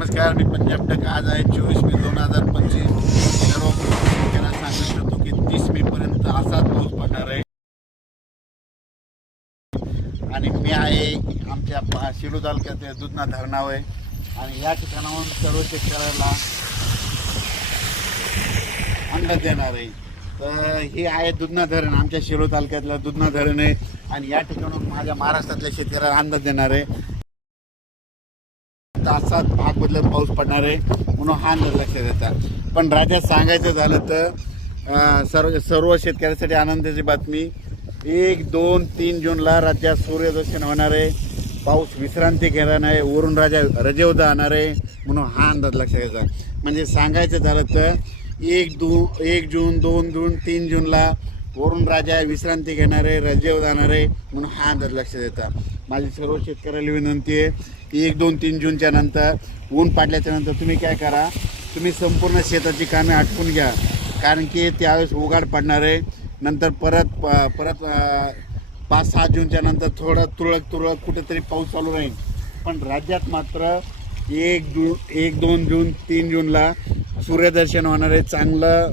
नमस्कार मी पंजाब टक आज आहे? चोवीस मे दोन हजार पंचवीस. सर्व शेतकऱ्यांना सांगू शकतो की तीस मे पर्यंत असाच पाऊस पडणार आहे. आणि मी आहे आमच्या पा- शिरू दुधना धरणावर आहे. आणि या ठिकाणाहून सर्व शेतकऱ्याला अंदाज देणार आहे. तर हे आहे दुधना धरण आमच्या शिरो तालुक्यातलं दुधना धरण आहे. आणि या ठिकाणाहून माझ्या महाराष्ट्रातल्या शेतकऱ्याला अंदाज देणार आहे. तासात भाग बदलत पाऊस पडणार आहे म्हणून हा अंदाज लक्षात येतात पण राज्यात सांगायचं झालं तर सर्व सर्व शेतकऱ्यासाठी आनंदाची बातमी. एक दोन तीन जूनला राज्यात सूर्यदर्शन होणार आहे. पाऊस विश्रांती घेणार आहे. वरून राजा रजेवर जाणार आहे म्हणून हा अंदाज लक्षात येतात म्हणजे सांगायचं झालं तर एक दो एक जून दोन जून तीन जूनला वरून राजा विश्रांती घेणारे रजेव जाणारे म्हणून हा अंदाज लक्षात येतात माझी सर्व शेतकऱ्याला विनंती आहे की एक दोन तीन जूनच्या नंतर ऊन पाडल्याच्या नंतर तुम्ही काय करा तुम्ही संपूर्ण शेताची कामे आटपून घ्या. कारण की त्यावेळेस उघाड पडणार आहे. नंतर परत प- परत पाच सहा जूनच्या नंतर थोडं तुरळक तुरळक कुठेतरी पाऊस चालू राहील. पण राज्यात मात्र एक जून एक दोन जून तीन जूनला सूर्यदर्शन होणार आहे. चांगलं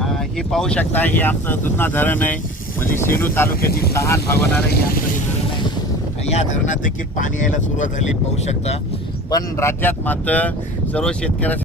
हे पाहू शकता हे आमचं दुधना धरण आहे. म्हणजे सेलू तालुक्यातील लहान भागवणारं आहे हे आमचं हे धरण आहे. आणि या धरणात देखील पाणी यायला सुरुवात झाली पाहू शकता. पण राज्यात मात्र सर्व शेतकऱ्या